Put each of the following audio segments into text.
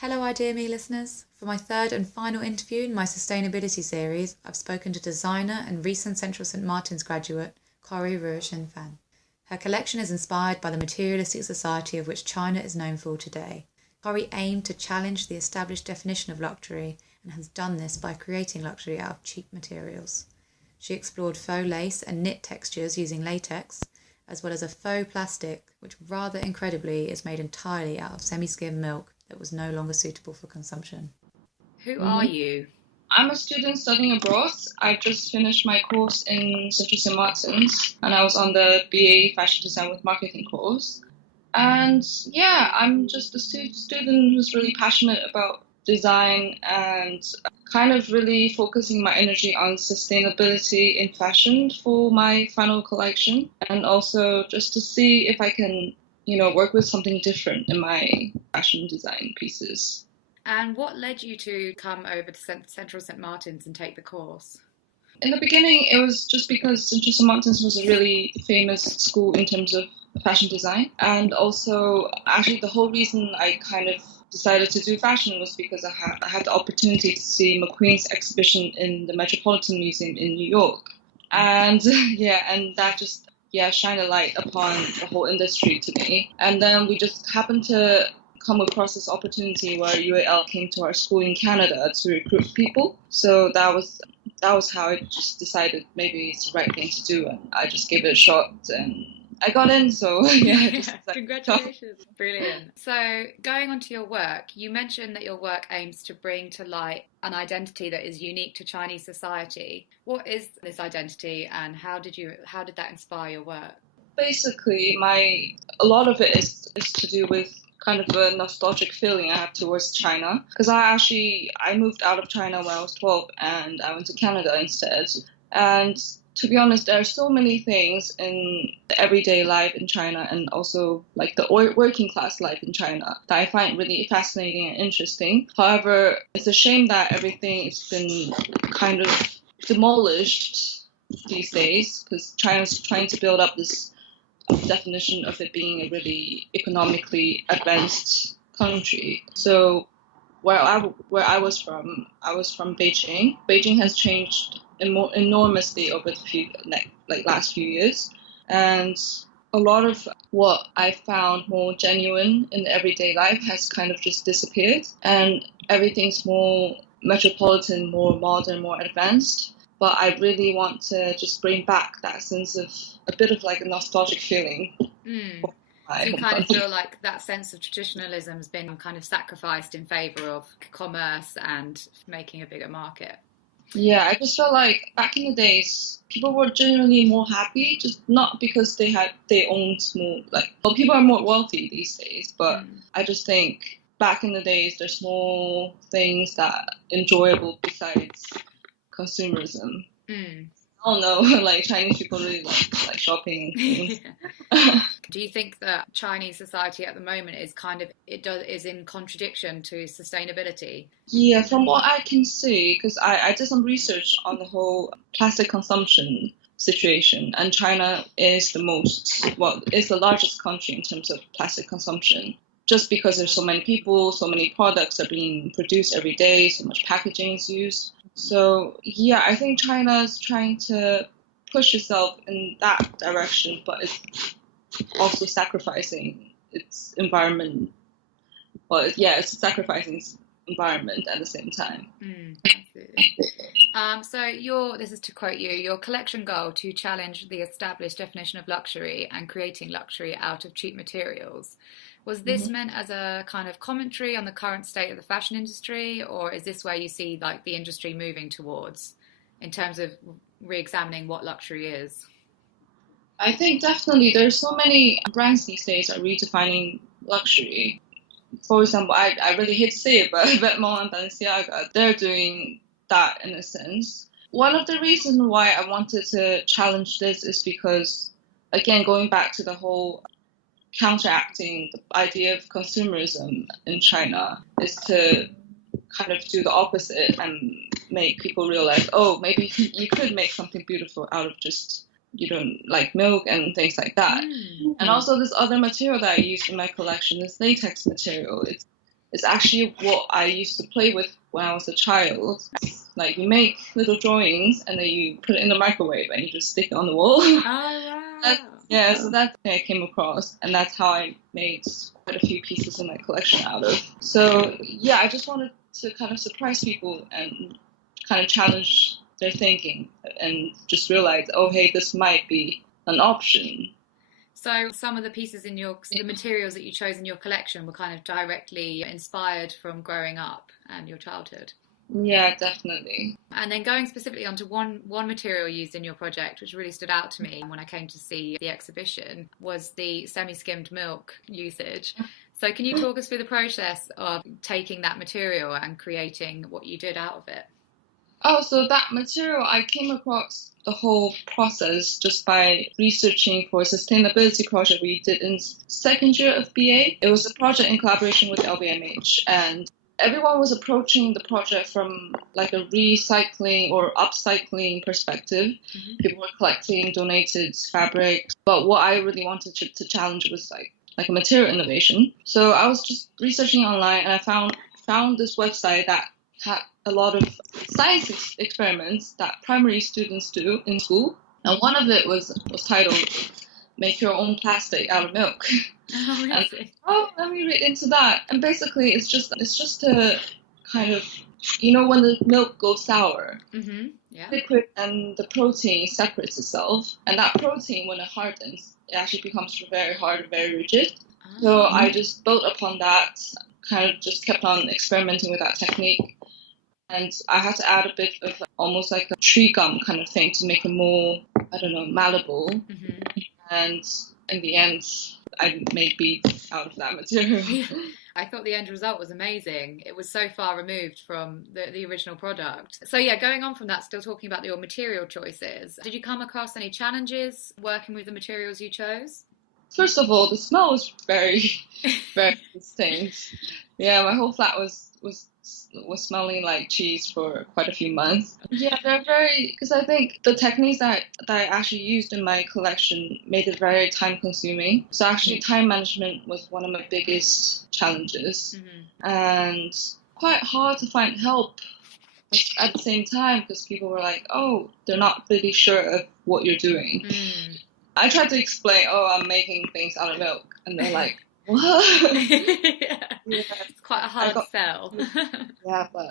Hello, ideaXme listeners. For my third and final interview in my sustainability series, I've spoken to designer and recent Central St. Martin's graduate, Corie Ruochen Fan. Her collection is inspired by the materialistic society of which China is known for today. Corie aimed to challenge the established definition of luxury and has done this by creating luxury out of cheap materials. She explored faux lace and knit textures using latex, as well as a faux plastic, which rather incredibly is made entirely out of semi-skimmed milk that was no longer suitable for consumption. Who are you? I'm a student studying abroad. I just finished my course in Central St. Martin's and I was on the BA Fashion Design with Marketing course. And yeah, I'm just a student who's really passionate about design and kind of really focusing my energy on sustainability in fashion for my final collection, and also just to see if I can work with something different in my fashion design pieces. And what led you to come over to Central St. Martin's and take the course? In the beginning, it was just because Central St. Martin's was a really famous school in terms of fashion design. And also, actually, the whole reason I kind of decided to do fashion was because I had the opportunity to see McQueen's exhibition in the Metropolitan Museum in New York. And and that just shine a light upon the whole industry to me. And then we just happened to come across this opportunity where UAL came to our school in Canada to recruit people. So that was how I just decided maybe it's the right thing to do, and I just gave it a shot and I got in, so Congratulations. Brilliant. So going on to your work, you mentioned that your work aims to bring to light an identity that is unique to Chinese society. What is this identity and how did that inspire your work? Basically, a lot of it is to do with kind of a nostalgic feeling I have towards China, because I moved out of China when I was 12 and I went to Canada instead. And to be honest, there are so many things in the everyday life in China and also like the working class life in China that I find really fascinating and interesting. However, it's a shame that everything has been kind of demolished these days, because China's trying to build up this definition of it being a really economically advanced country. So where I was from Beijing. Beijing has changed enormously over the last few years, and a lot of what I found more genuine in everyday life has kind of just disappeared, and everything's more metropolitan, more modern, more advanced. But I really want to just bring back that sense of a bit of like a nostalgic feeling. So you kind of feel like that sense of traditionalism has been kind of sacrificed in favour of commerce and making a bigger market. Yeah, I just felt like back in the days, people were generally more happy, just not because they owned more, people are more wealthy these days, but I just think back in the days, there's more things that are enjoyable besides consumerism. I don't know, like Chinese people really like shopping and things. Do you think that Chinese society at the moment is in contradiction to sustainability? Yeah, from what I can see, because I did some research on the whole plastic consumption situation, and China is is the largest country in terms of plastic consumption. Just because there's so many people, so many products are being produced every day, so much packaging is used. So yeah, I think China's trying to push itself in that direction, but it's also sacrificing its environment. Well, yeah, it's sacrificing its environment at the same time. Absolutely. So this is to quote you, your collection goal to challenge the established definition of luxury and creating luxury out of cheap materials. Was this meant as a kind of commentary on the current state of the fashion industry, or is this where you see like the industry moving towards in terms of re-examining what luxury is? I think definitely there's so many brands these days are redefining luxury. For example, I really hate to say it, but Vetements and Balenciaga, they're doing that in a sense. One of the reasons why I wanted to challenge this is because, again, going back to the whole counteracting the idea of consumerism in China is to kind of do the opposite and make people realize, oh, maybe you could make something beautiful out of just like milk and things like that. And also this other material that I use in my collection, this latex material. is actually what I used to play with when I was a child. Like you make little drawings and then you put it in the microwave and you just stick it on the wall. Oh, wow. Yeah, so that's the thing I came across, and that's how I made quite a few pieces in my collection out of. So yeah, I just wanted to kind of surprise people and kind of challenge their thinking and just realize, oh, hey, this might be an option. So some of the pieces in the materials that you chose in your collection were kind of directly inspired from growing up and your childhood. Yeah, definitely. And then going specifically onto one material used in your project, which really stood out to me when I came to see the exhibition, was the semi-skimmed milk usage. So can you talk us through the process of taking that material and creating what you did out of it? Oh, so that material, I came across the whole process just by researching for a sustainability project we did in second year of BA. It was a project in collaboration with LVMH, and everyone was approaching the project from like a recycling or upcycling perspective. Mm-hmm. People were collecting donated fabric, but what I really wanted to challenge was like a material innovation. So I was just researching online, and I found this website that had a lot of science experiments that primary students do in school, and one of it was titled "Make Your Own Plastic Out of Milk." Oh, really? And, let me read into that. And basically, it's just a kind of, you know, when the milk goes sour, mm-hmm. Yeah. Liquid and the protein separates itself, and that protein, when it hardens, it actually becomes very hard and very rigid. Oh. So I just built upon that, kind of just kept on experimenting with that technique. And I had to add a bit of almost like a tree gum kind of thing to make it more, I don't know, malleable. Mm-hmm. And in the end, I made beads out of that material. Yeah. I thought the end result was amazing. It was so far removed from the original product. So yeah, going on from that, still talking about your material choices, did you come across any challenges working with the materials you chose? First of all, the smell was very, very distinct. Yeah, my whole flat was smelling like cheese for quite a few months. Yeah, they're very, because I think the techniques that I actually used in my collection made it very time consuming. So actually time management was one of my biggest challenges. Mm-hmm. And quite hard to find help at the same time, because people were like, oh, they're not really sure of what you're doing. Mm. I tried to explain, I'm making things out of milk. And they're like, what? Yeah. It's quite a hard sell. Yeah, but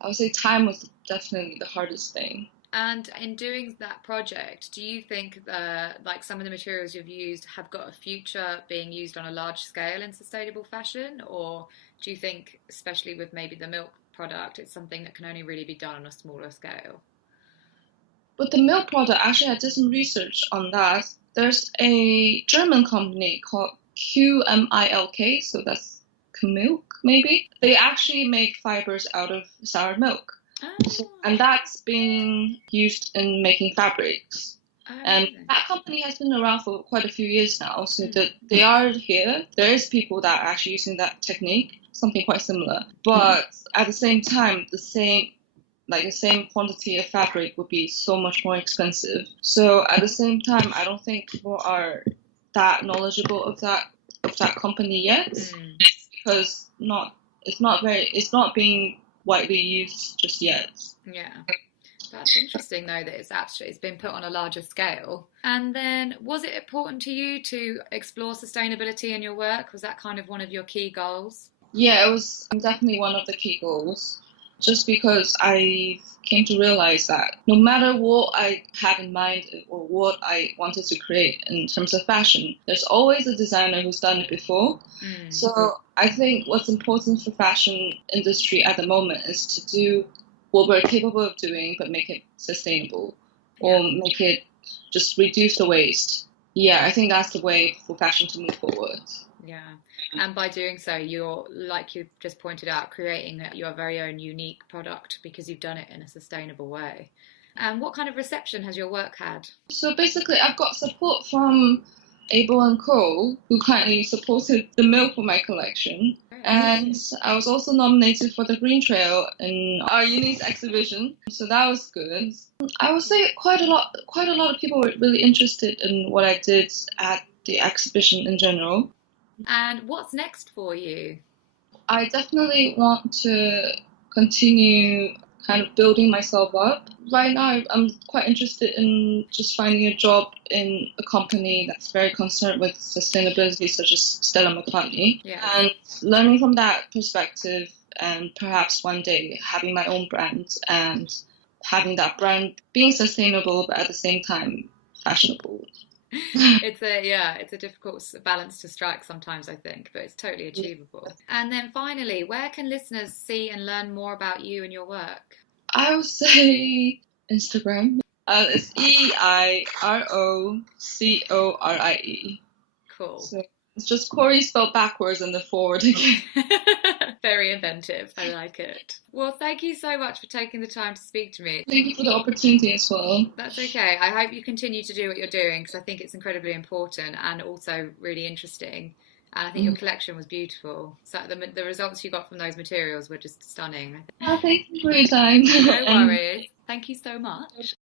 I would say time was definitely the hardest thing. And in doing that project, do you think like some of the materials you've used have got a future being used on a large scale in sustainable fashion? Or do you think, especially with maybe the milk product, it's something that can only really be done on a smaller scale? With the milk product, actually I did some research on that. There's a German company called QMILK, so that's milk, maybe. They actually make fibers out of sour milk. Oh. And that's being used in making fabrics. Oh, and that company has been around for quite a few years now, so they are here. There is people that are actually using that technique, something quite similar. But at the same time, the same quantity of fabric would be so much more expensive. So at the same time, I don't think people are that knowledgeable of that company yet, because it's not being widely used just yet. Yeah. That's interesting though that it's been put on a larger scale. And then was it important to you to explore sustainability in your work? Was that kind of one of your key goals? Yeah, it was definitely one of the key goals. Just because I came to realize that no matter what I had in mind or what I wanted to create in terms of fashion, there's always a designer who's done it before. So I think what's important for fashion industry at the moment is to do what we're capable of doing, but make it sustainable or make it just reduce the waste. Yeah, I think that's the way for fashion to move forward. Yeah. And by doing so, you're, like you just pointed out, creating your very own unique product because you've done it in a sustainable way. And what kind of reception has your work had? So basically, I've got support from Abel & Co, who kindly supported the milk for my collection. And I was also nominated for the Green Trail in our uni's exhibition, so that was good. I would say quite a lot of people were really interested in what I did at the exhibition in general. And what's next for you? I definitely want to continue kind of building myself up. Right now, I'm quite interested in just finding a job in a company that's very concerned with sustainability, such as Stella McCartney, Yeah. and learning from that perspective, and perhaps one day having my own brand and having that brand being sustainable, but at the same time fashionable. It's a difficult balance to strike sometimes, I think, but it's totally achievable. And then finally, where can listeners see and learn more about you and your work? I would say Instagram. It's EIROCORIE. Cool. So it's just Corie spelled backwards and the forward again. Very inventive. I like it. Well, thank you so much for taking the time to speak to me. Thank you for the opportunity as well. That's okay. I hope you continue to do what you're doing because I think it's incredibly important and also really interesting. And I think your collection was beautiful. So the results you got from those materials were just stunning. Thank you for your time. No worries. Thank you so much.